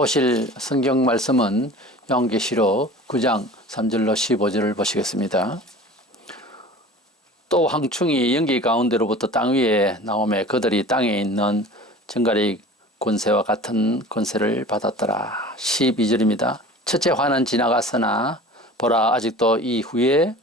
보실 성경 말씀은 요한계시록 9장 3절로 15절을 보시겠습니다. 또 황충이 연기 가운데로부터 땅 위에 나오매 그들이 땅에 있는 정갈의 권세와 같은 권세를 받았더라. 12절입니다. 첫째 화는 지나갔으나 보라 아직도 이후에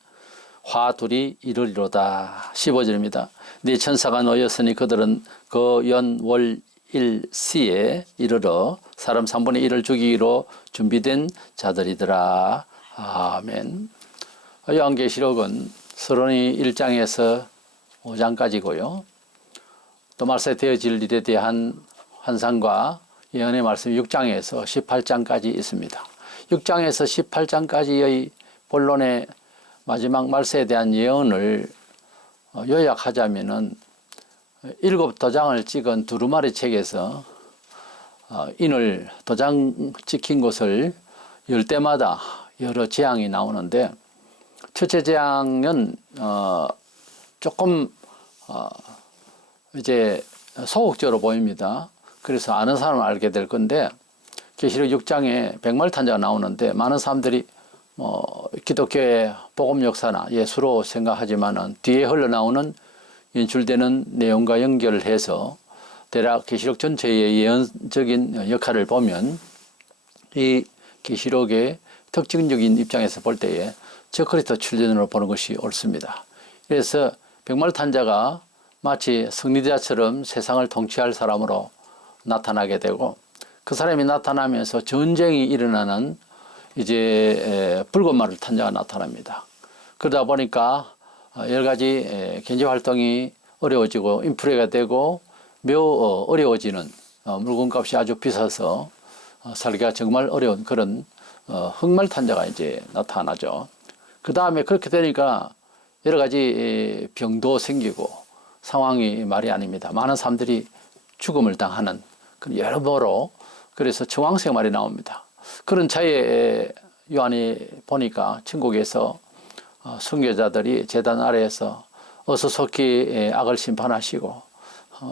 화 둘이 이르리로다. 15절입니다. 네 천사가 놓였으니 그들은 그 연 월 일시에 이르러 사람 3분의 1을 죽이기로 준비된 자들이더라. 아멘. 요한계시록은 서론이 1장에서 5장까지고요. 또 말세 되어질 일에 대한 환상과 예언의 말씀 6장에서 18장까지 있습니다. 6장에서 18장까지의 본론의 마지막 말세에 대한 예언을 요약하자면은 7도장을 찍은 두루마리 책에서 인을 도장 찍힌 곳을 열 때마다 여러 재앙이 나오는데 첫째 재앙은 조금 이제 소극적으로 보입니다. 그래서 아는 사람은 알게 될 건데 계시록 6장에 백말탄자가 나오는데 많은 사람들이 기독교의 복음 역사나 예수로 생각하지만은 뒤에 흘러나오는 연출되는 내용과 연결을 해서 대략 계시록 전체의 예언적인 역할을 보면 이 계시록의 특징적인 입장에서 볼 때에 저그리스도 출전으로 보는 것이 옳습니다. 그래서 백말탄자가 마치 승리자처럼 세상을 통치할 사람으로 나타나게 되고 그 사람이 나타나면서 전쟁이 일어나는 이제 붉은 말 탄자가 나타납니다. 그러다 보니까 여러 가지 경제 활동이 어려워지고 인플레가 되고 매우 어려워지는 물건값이 아주 비싸서 살기가 정말 어려운 그런 흑말탄자가 이제 나타나죠. 그 다음에 그렇게 되니까 여러 가지 병도 생기고 상황이 말이 아닙니다. 많은 사람들이 죽음을 당하는 그런 여러모로 그래서 정황색 말이 나옵니다. 그런 차에 요한이 보니까 천국에서 순교자들이 제단 아래에서 어서 속히 악을 심판하시고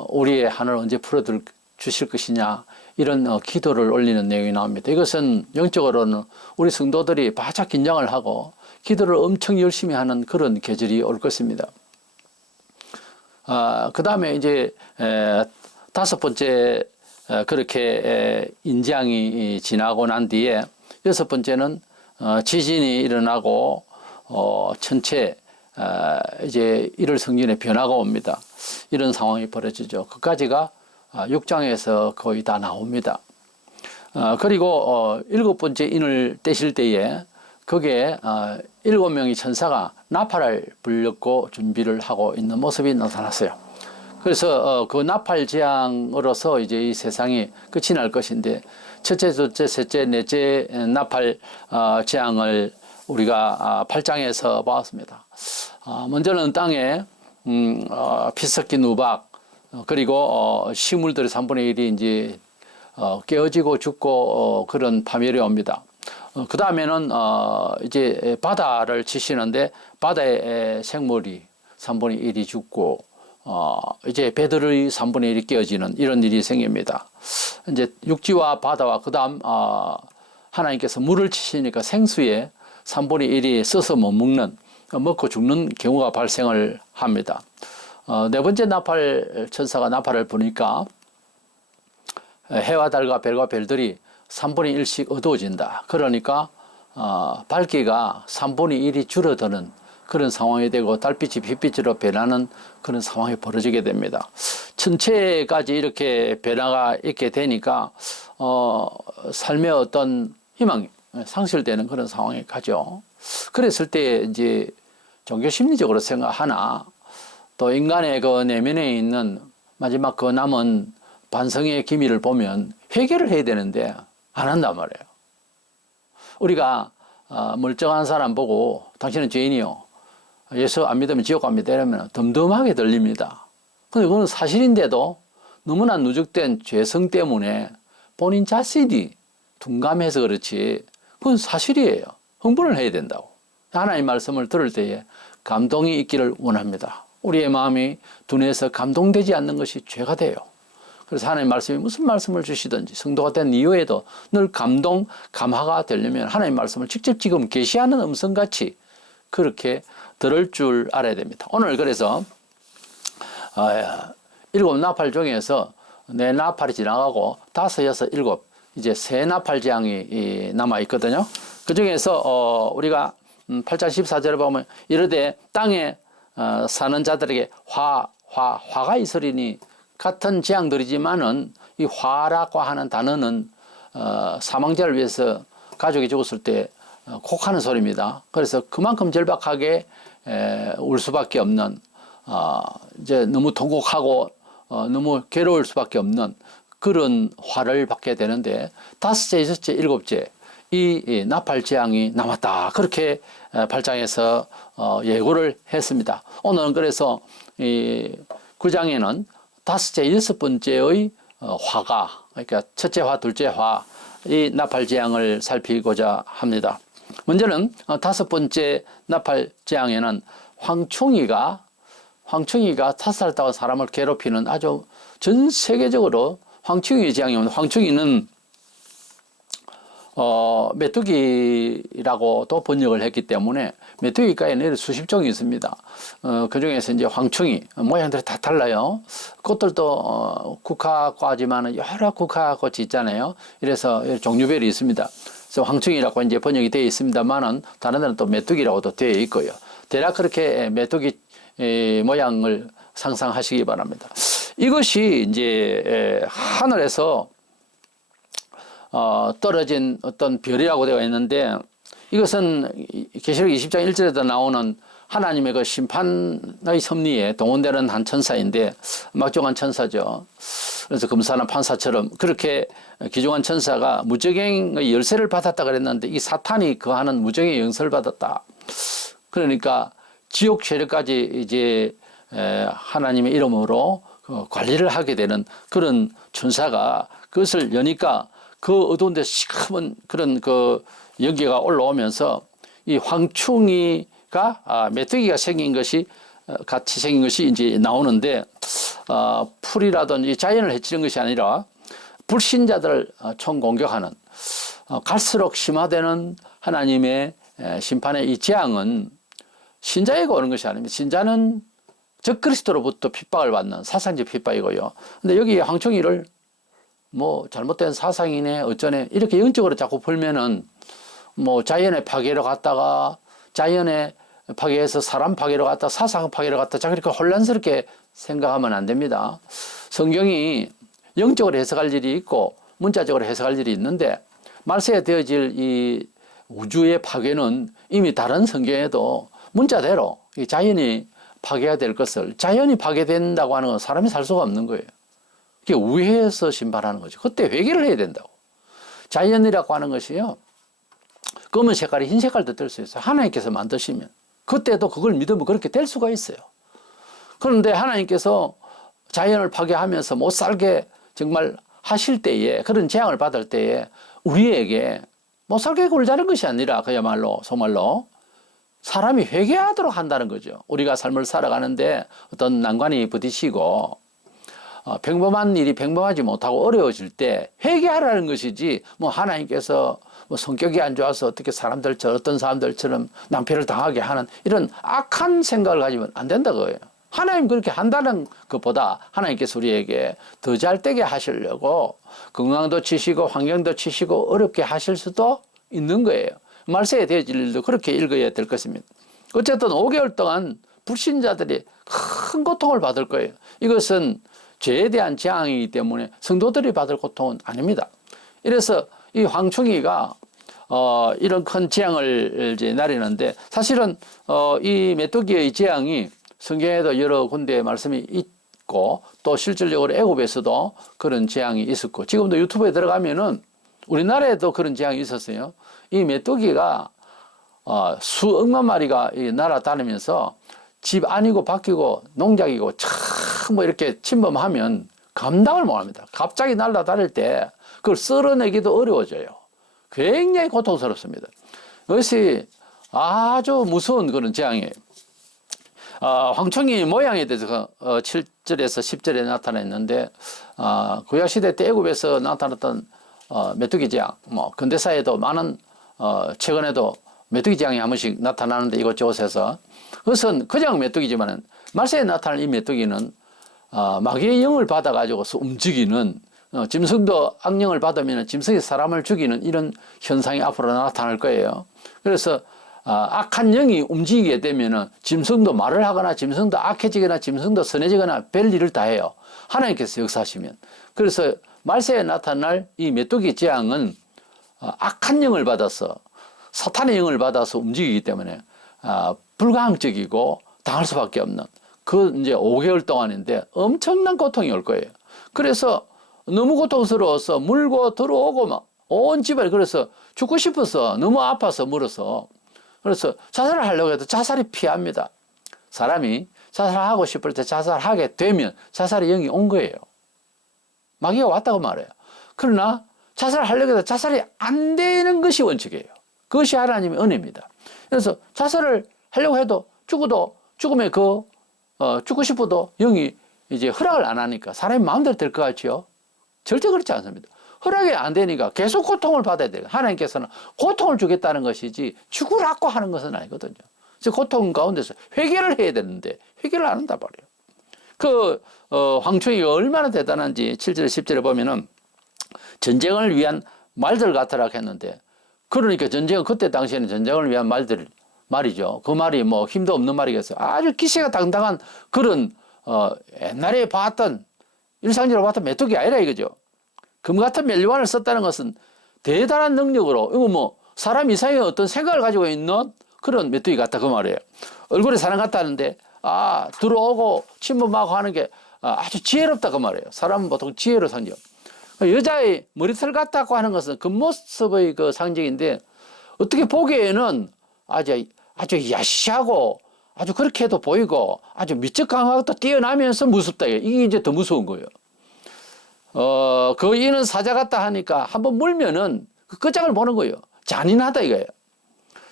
우리의 한을 언제 풀어주실 것이냐 이런 기도를 올리는 내용이 나옵니다. 이것은 영적으로는 우리 성도들이 바짝 긴장을 하고 기도를 엄청 열심히 하는 그런 계절이 올 것입니다. 그 다음에 이제 다섯 번째 그렇게 인장이 지나고 난 뒤에 여섯 번째는 지진이 일어나고 전체 이제 1월 성전에 변화가 옵니다. 이런 상황이 벌어지죠. 그까지가 6장에서 거의 다 나옵니다. 그리고 7번째 인을 떼실 때에 거기에 7명의 천사가 나팔을 불렸고 준비를 하고 있는 모습이 나타났어요. 그래서 그 나팔 재앙으로서 이제 이 세상이 끝이 날 것인데 첫째, 둘째, 셋째, 넷째 나팔 재앙을 우리가 8장에서 보았습니다. 먼저는 땅에 피 섞인 우박 그리고 식물들의 3분의 1이 이제 깨어지고 죽고 그런 파멸이 옵니다. 그 다음에는 이제 바다를 치시는데 바다의 생물이 3분의 1이 죽고 이제 배들의 3분의 1이 깨어지는 이런 일이 생깁니다. 이제 육지와 바다와 그 다음 하나님께서 물을 치시니까 생수에 3분의 1이 써서 못 먹는 먹고 죽는 경우가 발생을 합니다. 네 번째 나팔 천사가 나팔을 부니까 해와 달과 별과 별들이 3분의 1씩 어두워진다. 그러니까 밝기가 3분의 1이 줄어드는 그런 상황이 되고 달빛이 핏빛으로 변하는 그런 상황이 벌어지게 됩니다. 전체까지 이렇게 변화가 있게 되니까 삶의 어떤 희망이 상실되는 그런 상황에 가죠. 그랬을 때 이제 종교 심리적으로 생각하나 또 인간의 그 내면에 있는 마지막 그 남은 반성의 기미를 보면 회개를 해야 되는데 안 한단 말이에요. 우리가 멀쩡한 사람 보고 당신은 죄인이요. 예수 안 믿으면 지옥 갑니다. 이러면 덤덤하게 들립니다. 근데 그건 사실인데도 너무나 누적된 죄성 때문에 본인 자신이 둔감해서 그렇지 그건 사실이에요. 흥분을 해야 된다고. 하나님 말씀을 들을 때에 감동이 있기를 원합니다. 우리의 마음이 둔해서 감동되지 않는 것이 죄가 돼요. 그래서 하나님 말씀이 무슨 말씀을 주시든지 성도가 된 이후에도 늘 감화가 되려면 하나님 말씀을 직접 지금 계시하는 음성같이 그렇게 들을 줄 알아야 됩니다. 오늘 그래서 7 나팔 중에서 4 나팔이 지나가고 5, 6, 7 이제 3 나팔 재앙이 남아 있거든요. 그 중에서 우리가 8장 14절에 보면 이르되 땅에 사는 자들에게 화가 있으리니 같은 재앙들이지만은 이 화라고 하는 단어는 사망자를 위해서 가족이 죽었을 때 곡하는 소리입니다. 그래서 그만큼 절박하게 울 수밖에 없는 이제 너무 통곡하고 너무 괴로울 수밖에 없는 그런 화를 받게 되는데 5째, 6째, 7째 이 나팔 재앙이 남았다. 그렇게 8장에서 예고를 했습니다. 오늘은 그래서 이 9장에는 5째, 6번째의 화가 그러니까 첫째 화, 둘째 화 이 나팔 재앙을 살피고자 합니다. 먼저는 5번째 나팔 재앙에는 황충이가 탓살다가 사람을 괴롭히는 아주 전 세계적으로 황충이 재앙이 옵니다. 황충이는 메뚜기라고도 번역을 했기 때문에 메뚜기과에는 수십 종이 있습니다. 그 중에서 이제 황충이 모양들이 다 달라요. 꽃들도 국화과지만 여러 국화꽃이 있잖아요. 이래서 종류별이 있습니다. 그래서 황충이라고 이제 번역이 되어 있습니다만은 다른 데는 또 메뚜기라고도 되어 있고요. 대략 그렇게 메뚜기 모양을 상상하시기 바랍니다. 이것이 이제 하늘에서 떨어진 어떤 별이라고 되어 있는데 이것은 계시록 20장 1절에도 나오는 하나님의 그 심판의 섭리에 동원되는 한 천사인데 막중한 천사죠. 그래서 검사나 판사처럼 그렇게 귀중한 천사가 무적행의 열쇠를 받았다 그랬는데 이 사탄이 거하는 무적행의 열쇠를 받았다. 그러니까 지옥 세력까지 이제 하나님의 이름으로 관리를 하게 되는 그런 천사가 그것을 여니까 그 어두운 데 시커먼 그런 그 연기가 올라오면서 이 황충이가 메뚜기가 생긴 것이 같이 생긴 것이 이제 나오는데 풀이라든지 자연을 해치는 것이 아니라 불신자들을 총공격하는 갈수록 심화되는 하나님의 심판의 이 재앙은 신자에게 오는 것이 아닙니다. 신자는 적그리스도로부터 핍박을 받는 사상적 핍박이고요. 근데 여기 황충이를 뭐 잘못된 사상이네 어쩌네 이렇게 영적으로 자꾸 풀면은 뭐 자연의 파괴로 갔다가 자연의 파괴해서 사람 파괴로 갔다가 사상 파괴로 갔다가 자꾸 이렇게 혼란스럽게 생각하면 안 됩니다. 성경이 영적으로 해석할 일이 있고 문자적으로 해석할 일이 있는데 말세에 되어질 이 우주의 파괴는 이미 다른 성경에도 문자대로 이 자연이 파괴가 될 것을 자연이 파괴된다고 하는 건 사람이 살 수가 없는 거예요. 그게 우회해서 심판하는 거죠. 그때 회개를 해야 된다고. 자연이라고 하는 것이요. 검은 색깔이 흰 색깔도 될 수 있어요. 하나님께서 만드시면. 그때도 그걸 믿으면 그렇게 될 수가 있어요. 그런데 하나님께서 자연을 파괴하면서 못 살게 정말 하실 때에 그런 재앙을 받을 때에 우리에게 못 살게 굴자는 것이 아니라 그야말로 정말로 사람이 회개하도록 한다는 거죠. 우리가 삶을 살아가는데 어떤 난관이 부딪히고 평범한 일이 평범하지 못하고 어려워질 때 회개하라는 것이지 뭐 하나님께서 뭐 성격이 안 좋아서 어떻게 어떤 사람들처럼 낭패를 당하게 하는 이런 악한 생각을 가지면 안 된다고요. 하나님 그렇게 한다는 것보다 하나님께서 우리에게 더 잘 되게 하시려고 건강도 치시고 환경도 치시고 어렵게 하실 수도 있는 거예요. 말세에 되어질 일도 그렇게 읽어야 될 것입니다. 어쨌든 5개월 동안 불신자들이 큰 고통을 받을 거예요. 이것은 죄에 대한 재앙이기 때문에 성도들이 받을 고통은 아닙니다. 이래서 이 황충이가 이런 큰 재앙을 이제 나리는데 사실은 이 메뚜기의 재앙이 성경에도 여러 군데 말씀이 있고 또 실질적으로 애굽에서도 그런 재앙이 있었고 지금도 유튜브에 들어가면은 우리나라에도 그런 재앙이 있었어요. 이 메뚜기가 수억만 마리가 날아다니면서 집 안이고 밖이고 농작이고 참 뭐 이렇게 침범하면 감당을 못합니다. 갑자기 날아다닐 때 그걸 쓸어내기도 어려워져요. 굉장히 고통스럽습니다. 이것이 아주 무서운 그런 재앙이에요. 황충이 모양에 대해서 7절에서 10절에 나타났는데 구약 시대 때 애굽에서 나타났던 메뚜기 재앙, 뭐 근대사에도 많은 최근에도 메뚜기 재앙이 한 번씩 나타나는데 이곳저곳에서 그것은 그냥 메뚜기지만은 말세에 나타날 이 메뚜기는 마귀의 영을 받아가지고서 움직이는 짐승도 악령을 받으면 짐승이 사람을 죽이는 이런 현상이 앞으로 나타날 거예요. 그래서 악한 영이 움직이게 되면은 짐승도 말을 하거나 짐승도 악해지거나 짐승도 선해지거나 별일을 다 해요. 하나님께서 역사하시면. 그래서 말세에 나타날 이 메뚜기 재앙은 악한 영을 받아서 사탄의 영을 받아서 움직이기 때문에 불가항적이고 당할 수밖에 없는 그 이제 5개월 동안인데 엄청난 고통이 올 거예요. 그래서 너무 고통스러워서 물고 들어오고 막 온 집을 그래서 죽고 싶어서 너무 아파서 물어서 그래서 자살을 하려고 해도 자살이 피합니다. 사람이 자살하고 싶을 때 자살하게 되면 자살의 영이 온 거예요. 마귀가 왔다고 말해요. 그러나 자살을 하려고 해도 자살이 안 되는 것이 원칙이에요. 그것이 하나님의 은혜입니다. 그래서 자살을 하려고 해도 죽어도 죽음에 죽고 싶어도 영이 이제 허락을 안 하니까 사람이 마음대로 될 것 같지요? 절대 그렇지 않습니다. 허락이 안 되니까 계속 고통을 받아야 돼요. 하나님께서는 고통을 주겠다는 것이지 죽으라고 하는 것은 아니거든요. 그래서 고통 가운데서 회개를 해야 되는데 회개를 안 한단 말이에요. 황충이가 얼마나 대단한지 7절 10절에 보면은 전쟁을 위한 말들 같으라 했는데 그러니까 전쟁은 그때 당시에는 전쟁을 위한 말이죠. 그 말이 뭐 힘도 없는 말이겠어요. 아주 기세가 당당한 그런 옛날에 봤던 일상적으로 봤던 메뚜기 아니라 이거죠. 금 같은 멜리완을 썼다는 것은 대단한 능력으로 이거 뭐 사람 이상의 어떤 생각을 가지고 있는 그런 메뚜기 같다 그 말이에요. 얼굴에 사람 같다는데 들어오고 침범하고 하는 게 아주 지혜롭다 그 말이에요. 사람은 보통 지혜로 상징. 여자의 머리털 같다고 하는 것은 그 모습의 그 상징인데 어떻게 보기에는 아주 야시하고 아주 그렇게 해도 보이고 아주 미적 강하고 또 뛰어나면서 무섭다. 이게 이제 더 무서운 거예요. 그 이는 사자 같다 하니까 한번 물면은 그 끝장을 보는 거예요. 잔인하다 이거예요.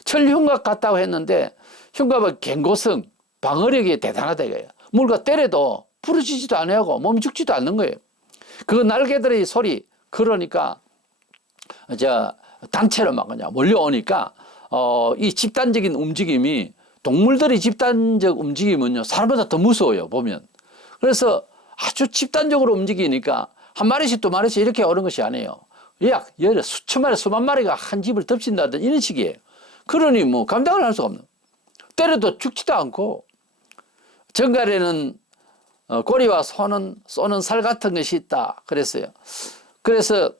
철흉갑 같다고 했는데 흉갑은 갱고성, 방어력이 대단하다 이거예요. 물과 때려도 부러지지도 않고 몸이 죽지도 않는 거예요. 그 날개들의 소리 그러니까 단체로 막 그냥 몰려오니까 이 집단적인 움직임이 동물들의 집단적 움직임은요 사람보다 더 무서워요 보면. 그래서 아주 집단적으로 움직이니까 한 마리씩 두 마리씩 이렇게 오는 것이 아니에요. 약 수천 마리 수만 마리가 한 집을 덮친다든 이런 식이에요. 그러니 뭐 감당을 할 수가 없는. 때려도 죽지도 않고 정갈에는 꼬리와 쏘는 살 같은 것이 있다 그랬어요. 그래서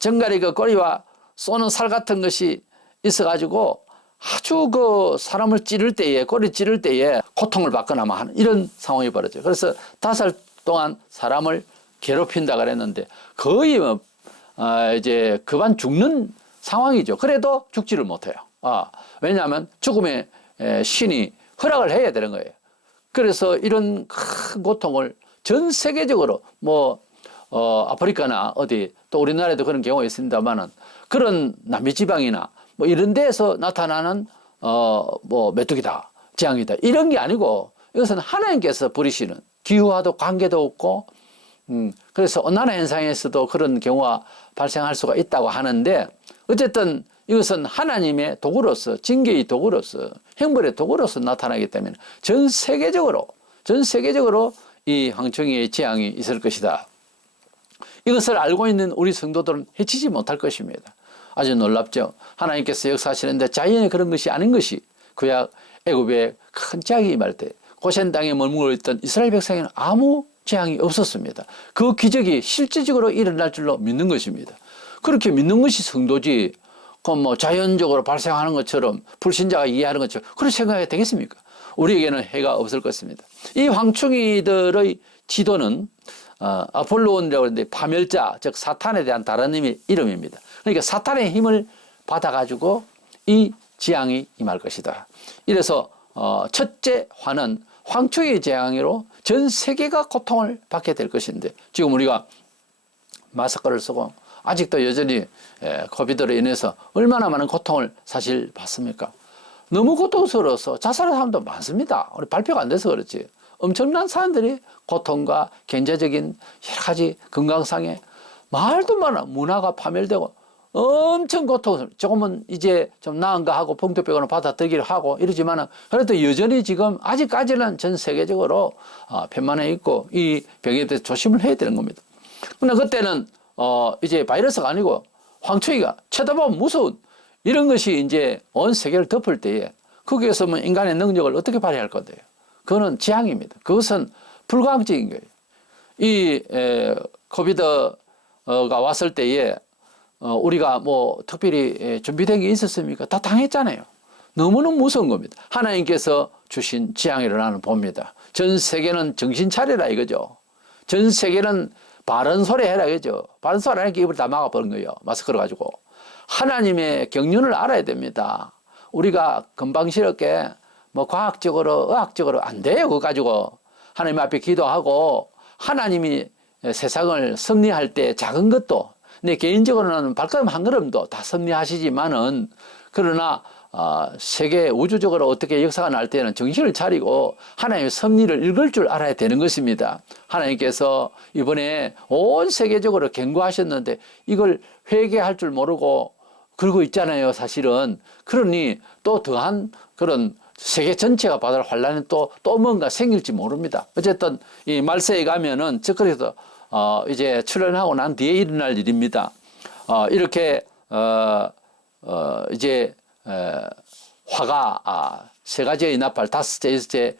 정갈이 그 꼬리와 쏘는 살 같은 것이 있어가지고 아주 그 사람을 찌를 때에 꼬리 찌를 때에 고통을 받거나 뭐 하는 이런 상황이 벌어져요. 그래서 5살 동안 사람을 괴롭힌다 그랬는데 거의 이제 그만 죽는 상황이죠. 그래도 죽지를 못해요. 왜냐하면 죽음의 신이 허락을 해야 되는 거예요. 그래서 이런 큰 고통을 전 세계적으로 아프리카나 어디 또 우리나라에도 그런 경우가 있습니다만은 그런 남미 지방이나 뭐 이런 데에서 나타나는 메뚜기다, 재앙이다 이런 게 아니고 이것은 하나님께서 부리시는 기후와도 관계도 없고 그래서 온난화 현상에서도 그런 경우가 발생할 수가 있다고 하는데 어쨌든 이것은 하나님의 도구로서 징계의 도구로서 형벌의 도구로서 나타나기 때문에 전 세계적으로 이 황충이의 재앙이 있을 것이다. 이것을 알고 있는 우리 성도들은 해치지 못할 것입니다. 아주 놀랍죠. 하나님께서 역사하시는데 자연의 그런 것이 아닌 것이 구약 애굽의 큰 재앙이 임할 때 고센 땅에 머물고 있던 이스라엘 백성에는 아무 재앙이 없었습니다. 그 기적이 실제적으로 일어날 줄로 믿는 것입니다. 그렇게 믿는 것이 성도지 자연적으로 발생하는 것처럼 불신자가 이해하는 것처럼 그렇게 생각해야 되겠습니까? 우리에게는 해가 없을 것입니다. 이 황충이들의 지도는 아폴로온이라고 하는데 파멸자 즉 사탄에 대한 다른 이름입니다. 그러니까 사탄의 힘을 받아가지고 이 재앙이 임할 것이다. 이래서 첫째 화는 황충의 재앙으로 전 세계가 고통을 받게 될 것인데 지금 우리가 마스크를 쓰고 아직도 여전히 코비드로 인해서 얼마나 많은 고통을 사실 받습니까? 너무 고통스러워서 자살하는 사람도 많습니다. 우리 발표가 안 돼서 그렇지. 엄청난 사람들이 고통과 경제적인 여러 가지 건강상의 말도 많아. 문화가 파멸되고 엄청 고통스러워. 조금은 이제 좀 나은가 하고 봉투병원을 받아들이기로 하고 이러지만은 그래도 여전히 지금 아직까지는 전 세계적으로 편만해 있고 이 병에 대해서 조심을 해야 되는 겁니다. 근데 그때는 이제 바이러스가 아니고 황충이가 쳐다보면 무서운 이런 것이 이제 온 세계를 덮을 때에 거기에서 뭐 인간의 능력을 어떻게 발휘할 건데요? 그거는 지향입니다. 그것은 불가항적인 거예요. 이 코비드가 왔을 때에 우리가 뭐 특별히 준비된 게 있었습니까? 다 당했잖아요. 너무너무 무서운 겁니다. 하나님께서 주신 지향이라고 나는 봅니다. 전 세계는 정신 차리라 이거죠. 전 세계는 바른 소리 해라 이거죠. 바른 소리 하니까 입을 다 막아버린 거예요. 마스크를 가지고. 하나님의 경륜을 알아야 됩니다. 우리가 금방스럽게 뭐 과학적으로 의학적으로 안 돼요. 그거 가지고 하나님 앞에 기도하고 하나님이 세상을 섭리할 때 작은 것도 내 개인적으로는 발걸음 한 걸음도 다 섭리하시지만은 그러나 세계 우주적으로 어떻게 역사가 날 때는 정신을 차리고 하나님의 섭리를 읽을 줄 알아야 되는 것입니다. 하나님께서 이번에 온 세계적으로 경고하셨는데 이걸 회개할 줄 모르고 그러고 있잖아요, 사실은. 그러니 또 더한 그런 세계 전체가 받을 환란이 또 뭔가 생길지 모릅니다. 어쨌든 이 말세에 가면은 즉그래서 이제 출현하고 난 뒤에 일어날 일입니다. 이렇게 이제 화가 세 가지의 나팔, 다섯째, 여섯째,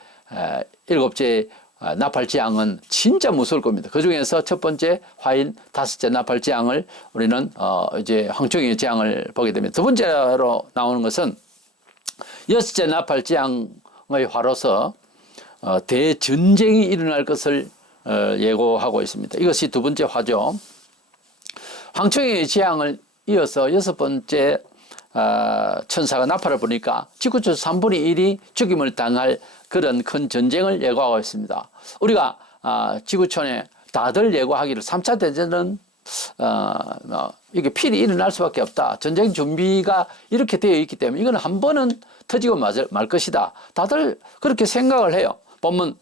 일곱째 나팔 재앙은 진짜 무서울 겁니다. 그 중에서 첫 번째 화인 다섯째 나팔 재앙을 우리는 이제 황충의 재앙을 보게 됩니다. 두 번째로 나오는 것은 여섯째 나팔 재앙의 화로서 대전쟁이 일어날 것을 예고하고 있습니다. 이것이 두 번째 화죠. 황충의 재앙을 이어서 여섯 번째 천사가 나팔을 부니까 지구촌 3분의 1이 죽임을 당할 그런 큰 전쟁을 예고하고 있습니다. 우리가 지구촌에 다들 예고하기를 3차 대전은 이게 필히 일어날 수밖에 없다. 전쟁 준비가 이렇게 되어 있기 때문에 이건 한 번은 터지고 말 것이다. 다들 그렇게 생각을 해요. 보면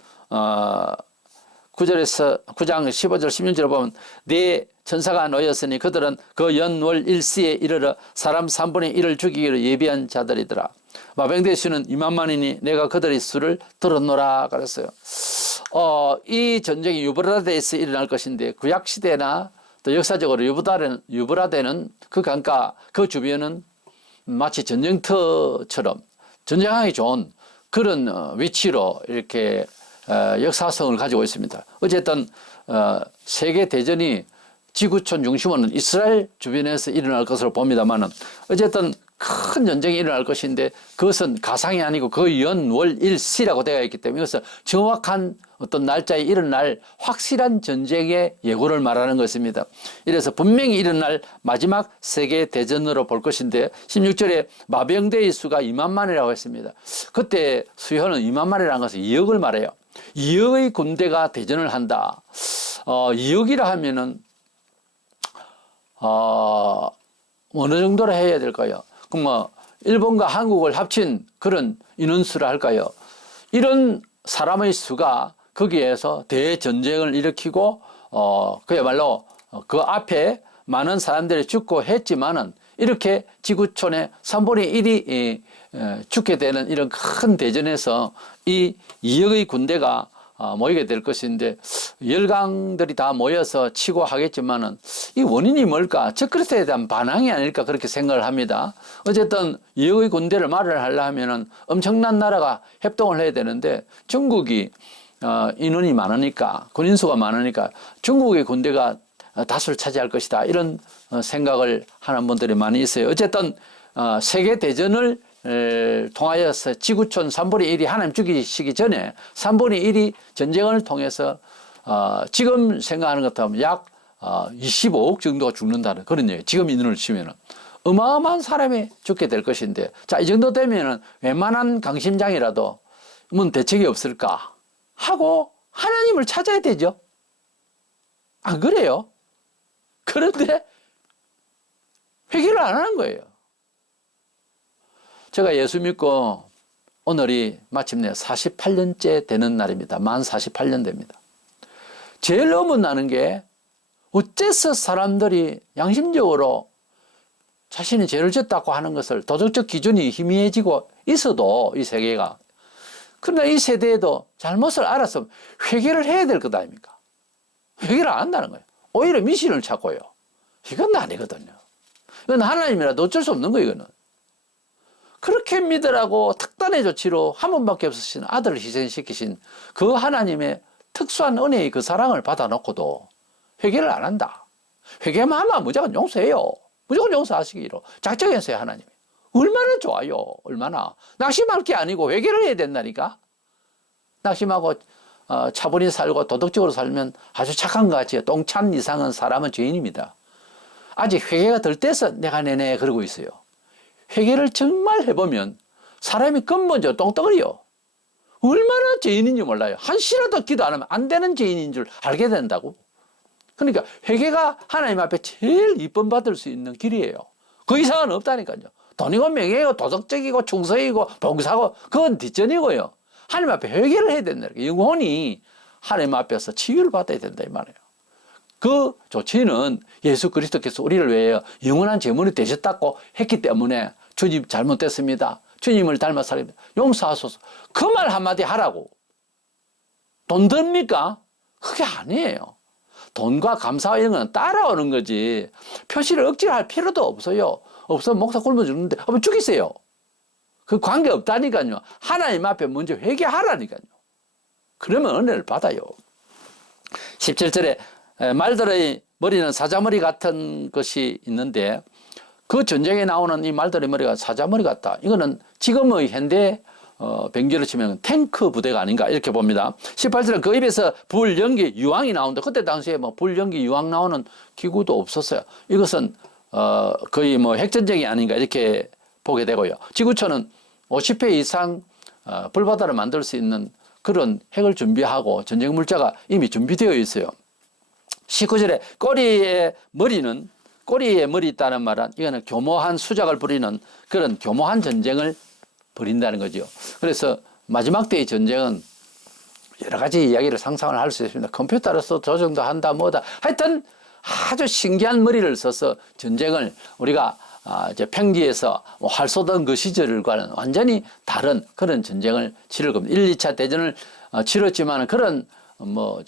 9절에서 9장 15절 16절을 보면 네 천사가 놓였으니 그들은 그 연월 일시에 이르러 사람 3분의 1을 죽이기로 예비한 자들이더라. 마병대 수는 2만만이니 내가 그들의 수를 들었노라 그랬어요. 이 전쟁이 유브라데에서 일어날 것인데 구약시대나 또 역사적으로 유브라데는 그 강가 그 주변은 마치 전쟁터처럼 전쟁하기 좋은 그런 위치로 이렇게 역사성을 가지고 있습니다. 어쨌든 세계 대전이 지구촌 중심은 이스라엘 주변에서 일어날 것으로 봅니다만은 어쨌든 큰 전쟁이 일어날 것인데 그것은 가상이 아니고 그 연월일시라고 되어 있기 때문에 이것은 정확한 어떤 날짜에 일어날 확실한 전쟁의 예고를 말하는 것입니다. 이래서 분명히 일어날 마지막 세계 대전으로 볼 것인데 16절에 마병대의 수가 2만만이라고 했습니다. 그때 수효는 2만만이라는 것은 2억을 말해요. 2억의 군대가 대전을 한다. 2억이라 하면은 어느 정도로 해야 될까요? 그럼 뭐 일본과 한국을 합친 그런 인원수를 할까요? 이런 사람의 수가 거기에서 대전쟁을 일으키고 그야말로 그 앞에 많은 사람들이 죽고 했지만은 이렇게 지구촌의 3분의 1이 죽게 되는 이런 큰 대전에서 이 2억의 군대가 모이게 될 것인데 열강들이 다 모여서 치고 하겠지만은 이 원인이 뭘까? 적그리스도에 대한 반항이 아닐까 그렇게 생각을 합니다. 어쨌든 2억의 군대를 말을 하려 하면은 엄청난 나라가 협동을 해야 되는데 중국이 인원이 많으니까 군인수가 많으니까 중국의 군대가 다수를 차지할 것이다 이런 생각을 하는 분들이 많이 있어요. 어쨌든 세계 대전을 통하여서 지구촌 3분의 1이 하나님 죽이시기 전에 3분의 1이 전쟁을 통해서 지금 생각하는 것 같으면 약 25억 정도가 죽는다는 그런 얘기예요. 지금 인원을 치면은 어마어마한 사람이 죽게 될 것인데 자, 이 정도 되면은 웬만한 강심장이라도 뭐 대책이 없을까 하고 하나님을 찾아야 되죠. 안 그래요? 그런데 회개를 안 하는 거예요. 제가 예수 믿고 오늘이 마침내 48년째 되는 날입니다. 만 48년 됩니다. 제일 어긋나는 게 어째서 사람들이 양심적으로 자신이 죄를 졌다고 하는 것을 도덕적 기준이 희미해지고 있어도 이 세계가, 그러나 이 세대에도 잘못을 알아서 회개를 해야 될 것 아닙니까? 회개를 안 한다는 거예요. 오히려 미신을 찾고요. 이건 아니거든요. 이건 하나님이라도 어쩔 수 없는 거예요. 이거는 그렇게 믿으라고 특단의 조치로 한 번밖에 없으신 아들을 희생시키신 그 하나님의 특수한 은혜의 그 사랑을 받아놓고도 회개를 안 한다. 회개만 하면 무조건 용서해요. 무조건 용서하시기로 작정했어요. 하나님이. 얼마나 좋아요. 얼마나. 낙심할 게 아니고 회개를 해야 된다니까. 낙심하고 차분히 살고 도덕적으로 살면 아주 착한 것 같이 똥찬 이상은 사람은 죄인입니다. 아직 회개가 덜 돼서 내가 내내 그러고 있어요. 회개를 정말 해보면 사람이 근본적으로 똥덩어리요. 얼마나 죄인인지 몰라요. 한시라도 기도 안 하면 안 되는 죄인인 줄 알게 된다고. 그러니까 회개가 하나님 앞에 제일 이쁨 받을 수 있는 길이에요. 그 이상은 없다니까요. 돈이고 명예이고 도덕적이고 충성이고 봉사고 그건 뒷전이고요. 하나님 앞에 회개를 해야 된다. 영혼이 하나님 앞에서 치유를 받아야 된다 이 말이에요. 그 조치는 예수 그리스도께서 우리를 위해 영원한 제물이 되셨다고 했기 때문에 주님 잘못됐습니다. 주님을 닮아 살입니다. 용서하소서. 그 말 한마디 하라고. 돈 듭니까? 그게 아니에요. 돈과 감사와 이런 건 따라오는 거지. 표시를 억지로 할 필요도 없어요. 없으면 목사 굶어 죽는데 한번 죽이세요. 그 관계 없다니까요. 하나님 앞에 먼저 회개하라니까요. 그러면 은혜를 받아요. 17절에 말들의 머리는 사자머리 같은 것이 있는데 그 전쟁에 나오는 이 말들의 머리가 사자머리 같다. 이거는 지금의 현대 병기로 치면 탱크 부대가 아닌가 이렇게 봅니다. 18절은 그 입에서 불, 연기, 유황이 나온다. 그때 당시에 뭐 불, 연기, 유황 나오는 기구도 없었어요. 이것은 거의 뭐 핵전쟁이 아닌가 이렇게 보게 되고요. 지구촌은 50회 이상 불바다를 만들 수 있는 그런 핵을 준비하고 전쟁 물자가 이미 준비되어 있어요. 19절에 꼬리에 머리 있다는 말은 이거는 교모한 수작을 부리는 그런 교모한 전쟁을 벌인다는 거죠. 그래서 마지막 때의 전쟁은 여러 가지 이야기를 상상을 할 수 있습니다. 컴퓨터로서 조정도 한다 뭐다. 하여튼 아주 신기한 머리를 써서 전쟁을 우리가 이제 평지에서 활 쏘던 그 시절과는 완전히 다른 그런 전쟁을 치를 겁니다. 1, 2차 대전을 치렀지만 그런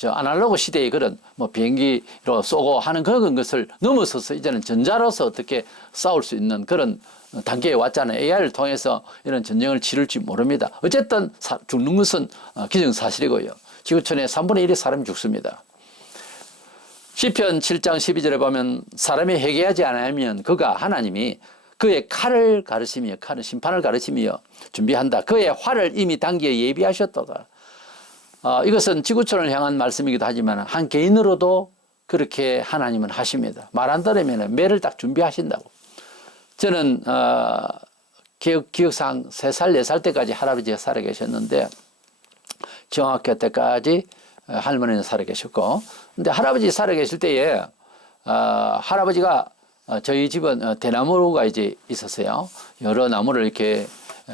아날로그 시대의 그런 비행기로 쏘고 하는 그런 것을 넘어서서 이제는 전자로서 어떻게 싸울 수 있는 그런 단계에 왔잖아요. AI를 통해서 이런 전쟁을 치를지 모릅니다. 어쨌든 죽는 것은 기정사실이고요. 지구촌에 3분의 1의 사람이 죽습니다. 시편 7장 12절에 보면 사람이 회개하지 않으면 그가 하나님이 그의 칼을 가르치며 심판을 가르치며 준비한다. 그의 활을 이미 당기어 예비하셨도다. 이것은 지구촌을 향한 말씀이기도 하지만 한 개인으로도 그렇게 하나님은 하십니다. 말 안 들으면 매를 딱 준비하신다고. 저는 기억상 3살, 4살 때까지 할아버지가 살아 계셨는데 중학교 때까지 할머니는 살아 계셨고, 근데 할아버지 살아 계실 때에 할아버지가 저희 집은 대나무가 이제 있었어요. 여러 나무를 이렇게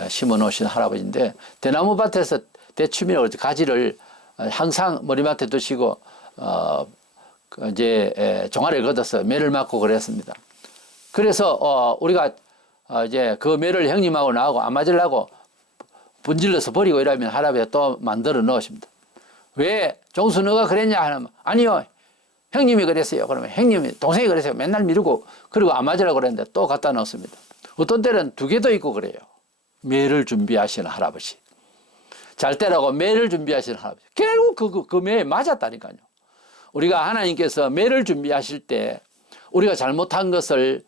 심어 놓으신 할아버지인데 대나무 밭에서 대추미로 가지를 항상 머리맡에 두시고 이제 종아리를 걷어서 매를 맞고 그랬습니다. 그래서 우리가 이제 그 매를 형님하고 나하고 안 맞으려고 분질러서 버리고 이러면 할아버지가 또 만들어 넣으십니다. 왜 종수 너가 그랬냐 하면 아니요 형님이 그랬어요. 그러면 형님이 동생이 그랬어요. 맨날 미루고 그리고 안 맞으려고 그랬는데 또 갖다 넣습니다. 어떤 때는 2개도 있고 그래요. 매를 준비하시는 할아버지. 잘 때라고 매를 준비하시는 할아버지. 결국 그 매에 맞았다니까요. 우리가 하나님께서 매를 준비하실 때 우리가 잘못한 것을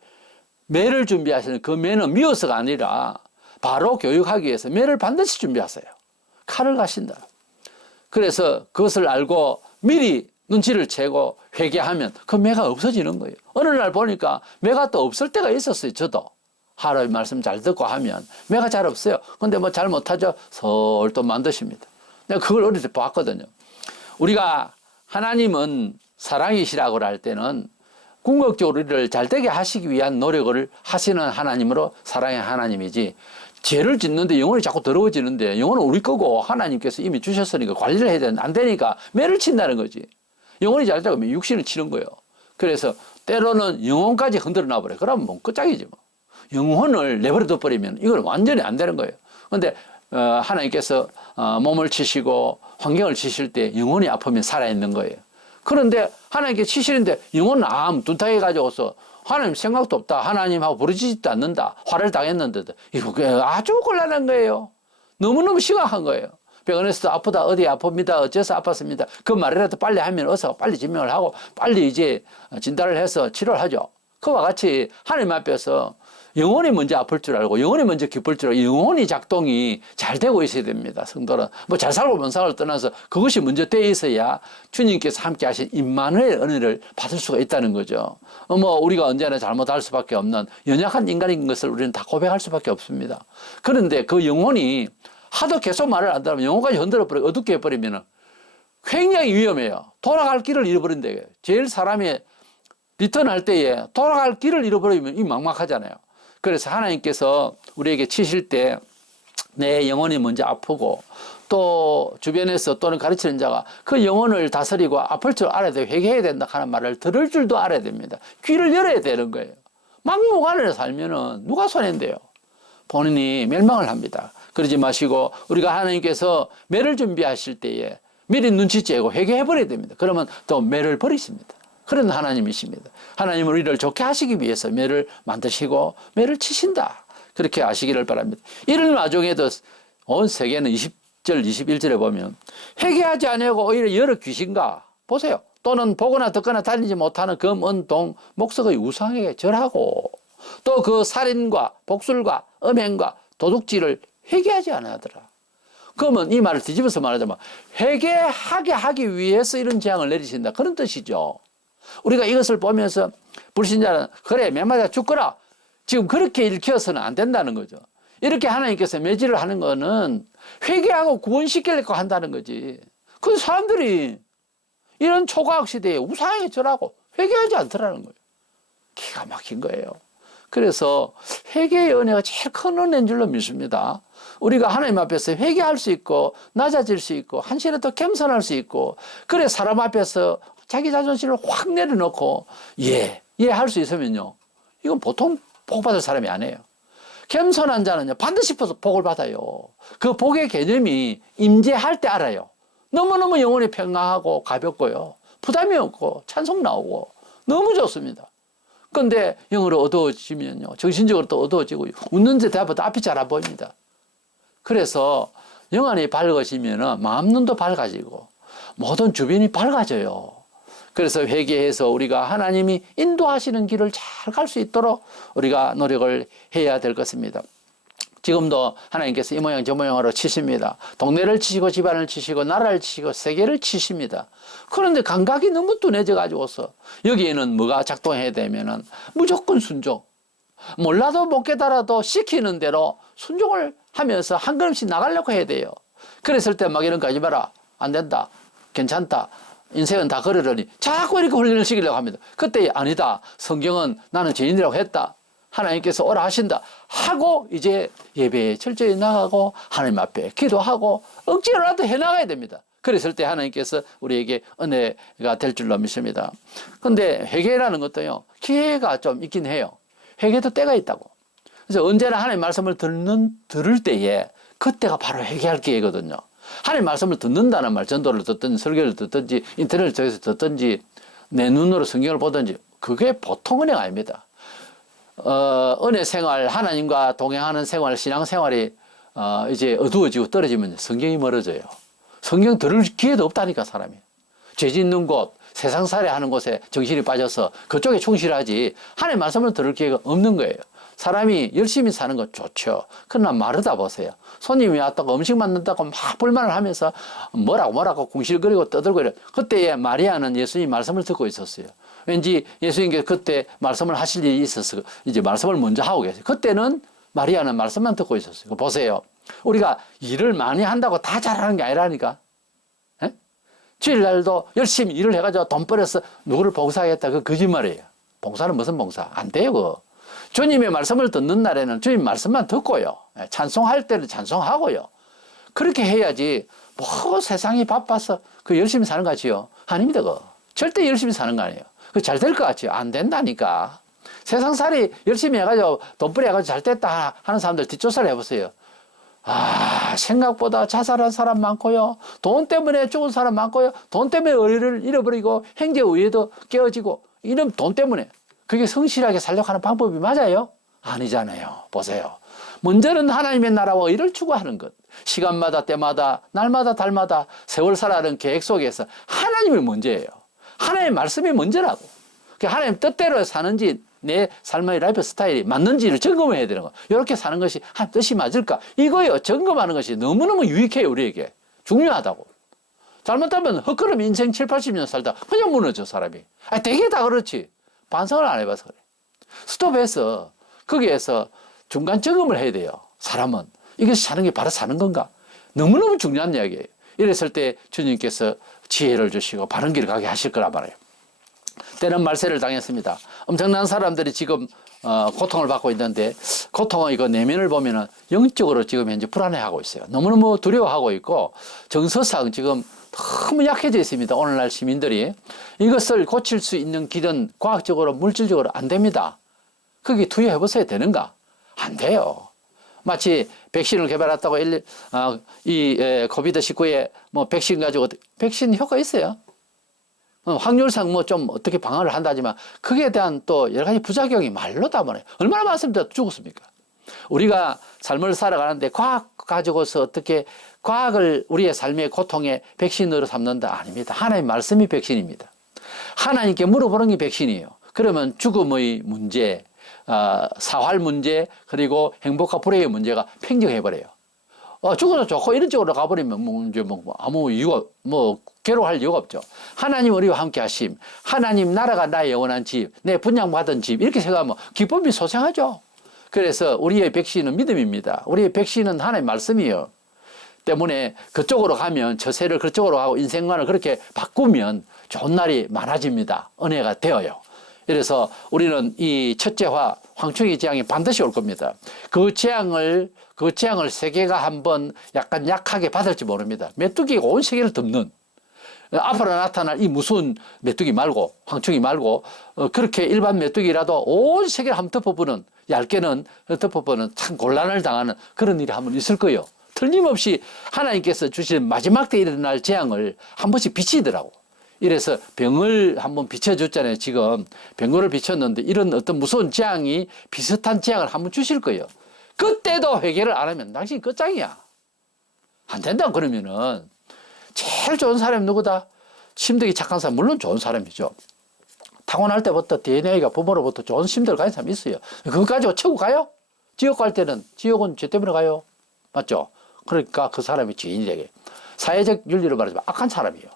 매를 준비하시는 그 매는 미워서가 아니라 바로 교육하기 위해서 매를 반드시 준비하세요. 칼을 가신다. 그래서 그것을 알고 미리 눈치를 채고 회개하면 그 매가 없어지는 거예요. 어느 날 보니까 매가 또 없을 때가 있었어요. 저도. 하나님 말씀 잘 듣고 하면 매가 잘 없어요. 근데 뭐 잘 못하죠. 서울 또 만드십니다. 내가 그걸 어릴 때 봤거든요. 우리가 하나님은 사랑이시라고 할 때는 궁극적으로 우리를 잘되게 하시기 위한 노력을 하시는 하나님으로 사랑의 하나님이지 죄를 짓는데 영혼이 자꾸 더러워지는데 영혼은 우리 거고 하나님께서 이미 주셨으니까 관리를 해야 되는데 안 되니까 매를 친다는 거지. 영혼이 잘자고 하면 육신을 치는 거예요. 그래서 때로는 영혼까지 흔들어 놔버려. 그러면 뭐 끝장이지 뭐. 영혼을 내버려 둬버리면 이건 완전히 안 되는 거예요. 근데 하나님께서 몸을 치시고 환경을 치실 때 영혼이 아프면 살아있는 거예요. 그런데 하나님께 치시는데 영혼은 둔탁해 가지고서 하나님 생각도 없다. 하나님하고 부르짖지도 않는다. 화를 당했는데도 이거 아주 곤란한 거예요. 너무너무 심각한 거예요. 병원에서도 아프다, 어디 아픕니다, 어째서 아팠습니다. 그 말이라도 빨리 하면 어서 빨리 진명을 하고 빨리 이제 진단을 해서 치료를 하죠. 그와 같이 하나님 앞에서 영혼이 먼저 아플 줄 알고 영혼이 먼저 기쁠 줄 알고 영혼이 작동이 잘 되고 있어야 됩니다. 성도는 뭐 잘 살고 못 살고를 떠나서 그것이 먼저 돼 있어야 주님께서 함께 하신 임마누엘 은혜를 받을 수가 있다는 거죠. 뭐 우리가 언제나 잘못할 수밖에 없는 연약한 인간인 것을 우리는 다 고백할 수밖에 없습니다. 그런데 그 영혼이 하도 계속 말을 안 들으면 영혼까지 흔들어버리고 어둡게 해버리면 굉장히 위험해요. 돌아갈 길을 잃어버린다. 제일 사람이 리턴할 때에 돌아갈 길을 잃어버리면 이 막막하잖아요. 그래서 하나님께서 우리에게 치실 때 내 영혼이 먼저 아프고 또 주변에서 또는 가르치는 자가 그 영혼을 다스리고 아플 줄 알아야 돼. 회개해야 된다 하는 말을 들을 줄도 알아야 됩니다. 귀를 열어야 되는 거예요. 막무가내로 살면은 누가 손해인데요. 본인이 멸망을 합니다. 그러지 마시고 우리가 하나님께서 매를 준비하실 때에 미리 눈치채고 회개해버려야 됩니다. 그러면 또 매를 버리십니다. 그런 하나님이십니다. 하나님은 우리를 좋게 하시기 위해서 매를 만드시고 매를 치신다. 그렇게 아시기를 바랍니다. 이런 와중에도 온 세계는 20절, 21절에 보면 회개하지 아니하고 오히려 여러 귀신과 보세요. 또는 보거나 듣거나 다니지 못하는 금, 은, 동, 목석의 우상에게 절하고 또 그 살인과 복술과 음행과 도둑질을 회개하지 않아하더라. 그러면 이 말을 뒤집어서 말하자면 회개하게 하기 위해서 이런 재앙을 내리신다. 그런 뜻이죠. 우리가 이것을 보면서 불신자는 그래 몇 마디가 죽거라. 지금 그렇게 읽혀서는 안 된다는 거죠. 이렇게 하나님께서 매질을 하는 거는 회개하고 구원시키려고 한다는 거지. 그 사람들이 이런 초과학 시대에 우상에 절하고 회개하지 않더라는 거예요. 기가 막힌 거예요. 그래서 회개의 은혜가 제일 큰 은혜인 줄로 믿습니다. 우리가 하나님 앞에서 회개할 수 있고 낮아질 수 있고 한시라도 겸손할 수 있고 그래 사람 앞에서 자기 자존심을 확 내려놓고 할 수 있으면요. 이건 보통 복받을 사람이 아니에요. 겸손한 자는요 반드시 복을 받아요. 그 복의 개념이 임재할 때 알아요. 너무너무 영혼이 평안하고 가볍고요. 부담이 없고 찬송 나오고 너무 좋습니다. 그런데 영으로 어두워지면요. 정신적으로 또 어두워지고 웃는 데 대답보다 앞이 잘 안 보입니다. 그래서 영안이 밝아지면 마음 눈도 밝아지고 모든 주변이 밝아져요. 그래서 회개해서 우리가 하나님이 인도하시는 길을 잘 갈 수 있도록 우리가 노력을 해야 될 것입니다. 지금도 하나님께서 이 모양 저 모양으로 치십니다. 동네를 치시고 집안을 치시고 나라를 치시고 세계를 치십니다. 그런데 감각이 너무 둔해져 가지고서 여기에는 뭐가 작동해야 되면은 무조건 순종. 몰라도 못 깨달아도 시키는 대로 순종을 하면서 한 걸음씩 나가려고 해야 돼요. 그랬을 때 막 이런 거 하지 마라. 안 된다. 괜찮다. 인생은 다 그러려니 자꾸 이렇게 훈련을 시키려고 합니다. 그때 아니다. 성경은 나는 죄인이라고 했다. 하나님께서 오라 하신다. 하고 이제 예배에 철저히 나가고 하나님 앞에 기도하고 억지로라도 해나가야 됩니다. 그랬을 때 하나님께서 우리에게 은혜가 될 줄로 믿습니다. 그런데 회개라는 것도요. 기회가 좀 있긴 해요. 회개도 때가 있다고. 그래서 언제나 하나님 말씀을 들을 때에 그때가 바로 회개할 기회거든요. 하나님 말씀을 듣는다는 말, 전도를 듣든지 설교를 듣든지 인터넷을 통해서 듣든지 내 눈으로 성경을 보든지 그게 보통 은혜가 아닙니다. 은혜 생활, 하나님과 동행하는 생활, 신앙 생활이 이제 어두워지고 떨어지면 성경이 멀어져요. 성경 들을 기회도 없다니까 사람이. 죄 짓는 곳, 세상살이 하는 곳에 정신이 빠져서 그쪽에 충실하지 하나님 말씀을 들을 기회가 없는 거예요. 사람이 열심히 사는 건 좋죠. 그러나 마르다 보세요. 손님이 왔다고 음식 만든다고 막 불만을 하면서 뭐라고 궁실거리고 떠들고 이래. 그때에 마리아는 예수님 말씀을 듣고 있었어요. 왠지 예수님께서 그때 말씀을 하실 일이 있어서 이제 말씀을 먼저 하고 계세요. 그때는 마리아는 말씀만 듣고 있었어요. 보세요. 우리가 일을 많이 한다고 다 잘하는 게 아니라니까. 에? 주일날도 열심히 일을 해가지고 돈 벌여서 누구를 봉사하겠다. 그 거짓말이에요. 봉사는 무슨 봉사? 안 돼요. 그거. 주님의 말씀을 듣는 날에는 주님 말씀만 듣고요. 찬송할 때는 찬송하고요. 그렇게 해야지 뭐 세상이 바빠서 그 열심히 사는 거 같지요? 아닙니다. 그거. 절대 열심히 사는 거 아니에요. 그 잘 될 것 같지요? 안 된다니까. 세상살이 열심히 해가지고 돈벌이 해가지고 잘 됐다 하는 사람들 뒷조사를 해보세요. 아, 생각보다 자살한 사람 많고요. 돈 때문에 죽은 사람 많고요. 돈 때문에 의리를 잃어버리고 행제의회도 깨어지고 이런 돈 때문에. 그게 성실하게 살려고 하는 방법이 맞아요? 아니잖아요. 보세요. 먼저는 하나님의 나라와 의를 추구하는 것. 시간마다 때마다 날마다 달마다 세월 살아가는 계획 속에서 하나님이 문제예요. 하나님의 말씀이 먼저라고. 하나님 뜻대로 사는지 내 삶의 라이프 스타일이 맞는지를 점검해야 되는 거. 이렇게 사는 것이 하나님 뜻이 맞을까? 이거요. 점검하는 것이 너무너무 유익해요. 우리에게. 중요하다고. 잘못하면 헛걸음 인생 7, 80년 살다 그냥 무너져 사람이. 되게 다 그렇지. 반성을 안 해봐서 그래. 스톱해서 거기에서 중간 점검을 해야 돼요. 사람은. 이것이 사는 게 바로 사는 건가? 너무너무 중요한 이야기예요. 이랬을 때 주님께서 지혜를 주시고 바른 길을 가게 하실 거란 말이에요. 때는 말세를 당했습니다. 엄청난 사람들이 지금 고통을 받고 있는데 고통의 이거 내면을 보면은 영적으로 지금 현재 불안해하고 있어요. 너무너무 두려워하고 있고 정서상 지금 너무 약해져 있습니다. 오늘날 시민들이. 이것을 고칠 수 있는 길은 과학적으로 물질적으로 안 됩니다. 거기 투여해 보세요. 되는가? 안 돼요. 마치 백신을 개발했다고 이 코비드19에 뭐 백신 가지고 백신 효과 있어요. 확률상 뭐 좀 어떻게 방어를 한다지만 그에 대한 또 여러 가지 부작용이 말로다 보네. 얼마나 많습니까? 죽었습니까? 우리가 삶을 살아가는데 과학 가지고서 어떻게 과학을 우리의 삶의 고통에 백신으로 삼는다? 아닙니다. 하나님 말씀이 백신입니다. 하나님께 물어보는 게 백신이에요. 그러면 죽음의 문제, 사활 문제, 그리고 행복과 불행의 문제가 팽정해버려요. 죽어도 좋고 이런 쪽으로 가버리면 이제 아무 이유가 괴로워할 이유가 없죠. 하나님 우리와 함께 하심, 하나님 나라가 나의 영원한 집, 내 분양받은 집 이렇게 생각하면 기쁨이 소생하죠. 그래서 우리의 백신은 믿음입니다. 우리의 백신은 하나님 말씀이에요. 때문에 그쪽으로 가면 처세를 그쪽으로 하고 인생관을 그렇게 바꾸면 좋은 날이 많아집니다. 은혜가 되어요. 그래서 우리는 이 첫째화 황충의 재앙이 반드시 올 겁니다. 그 재앙을 세계가 한번 약간 약하게 받을지 모릅니다. 메뚜기가 온 세계를 덮는 앞으로 나타날 이 무서운 메뚜기 말고 황충이 말고 그렇게 일반 메뚜기라도 온 세계를 한번 덮어보는 얇게는 덮어보는 참 곤란을 당하는 그런 일이 한번 있을 거예요. 틀림없이 하나님께서 주신 마지막 때 일어날 재앙을 한 번씩 비치더라고. 이래서 병을 한번 비춰줬잖아요. 지금 병을 비쳤는데 이런 어떤 무서운 재앙이 비슷한 재앙을 한번 주실 거예요. 그때도 회개를 안 하면 당신 끝장이야. 안 된다 그러면은 제일 좋은 사람이 누구다? 심덕이 착한 사람 물론 좋은 사람이죠. 타고날 때부터 DNA가 부모로부터 좋은 심덕을 가진 사람이 있어요. 그거 가지고 천국 가요? 지옥 갈 때는 지옥은 죄 때문에 가요. 맞죠? 그러니까 그 사람이 죄인이 되게 사회적 윤리로 말하자면 악한 사람이에요.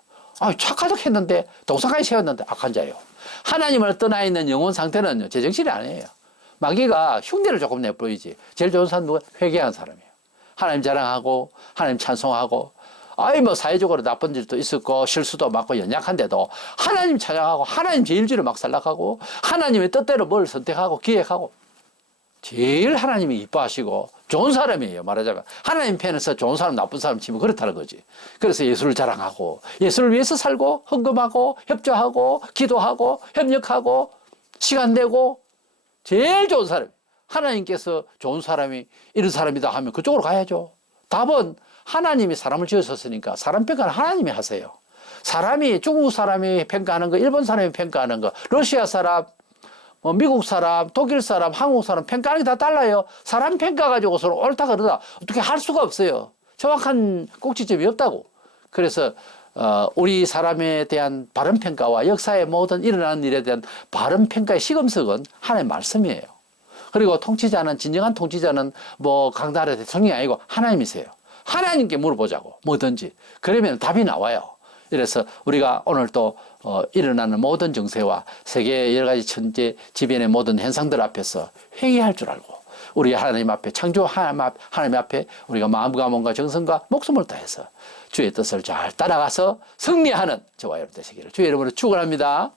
착하게 했는데 동상까지 세웠는데 악한 자예요. 하나님을 떠나 있는 영혼 상태는 제정신이 아니에요. 마귀가 흉내를 조금 내보이지. 제일 좋은 사람은 누가? 회개한 사람이에요. 하나님 자랑하고 하나님 찬송하고 뭐 사회적으로 나쁜 일도 있었고 실수도 많고 연약한데도 하나님 찬양하고 하나님 제일주의로 막 살락하고 하나님의 뜻대로 뭘 선택하고 기획하고 제일 하나님이 이뻐하시고 좋은 사람이에요. 말하자면 하나님 편에서 좋은 사람 나쁜 사람 치면 그렇다는 거지. 그래서 예수를 자랑하고 예수를 위해서 살고 헌금하고 협조하고 기도하고 협력하고 시간 내고 제일 좋은 사람. 하나님께서 좋은 사람이 이런 사람이다 하면 그쪽으로 가야죠. 답은 하나님이 사람을 지으셨으니까 사람 평가는 하나님이 하세요. 사람이 중국 사람이 평가하는 거, 일본 사람이 평가하는 거, 러시아 사람, 미국 사람, 독일 사람, 한국 사람 평가하는 게 다 달라요. 사람 평가 가지고서는 옳다 그러다 어떻게 할 수가 없어요. 정확한 꼭지점이 없다고. 그래서 우리 사람에 대한 바른 평가와 역사의 모든 일어나는 일에 대한 바른 평가의 시금석은 하나님의 말씀이에요. 그리고 통치자는 진정한 통치자는 강나라 대통령이 아니고 하나님이세요. 하나님께 물어보자고 뭐든지. 그러면 답이 나와요. 그래서 우리가 오늘 또 일어나는 모든 정세와 세계의 여러 가지 천재 지변의 모든 현상들 앞에서 회개할 줄 알고 우리 하나님 앞에 창조 하나님 앞에 우리가 마음과 몸과 정성과 목숨을 다해서 주의 뜻을 잘 따라가서 승리하는 저와 여러분 되시기를 주의 이름으로 축원합니다.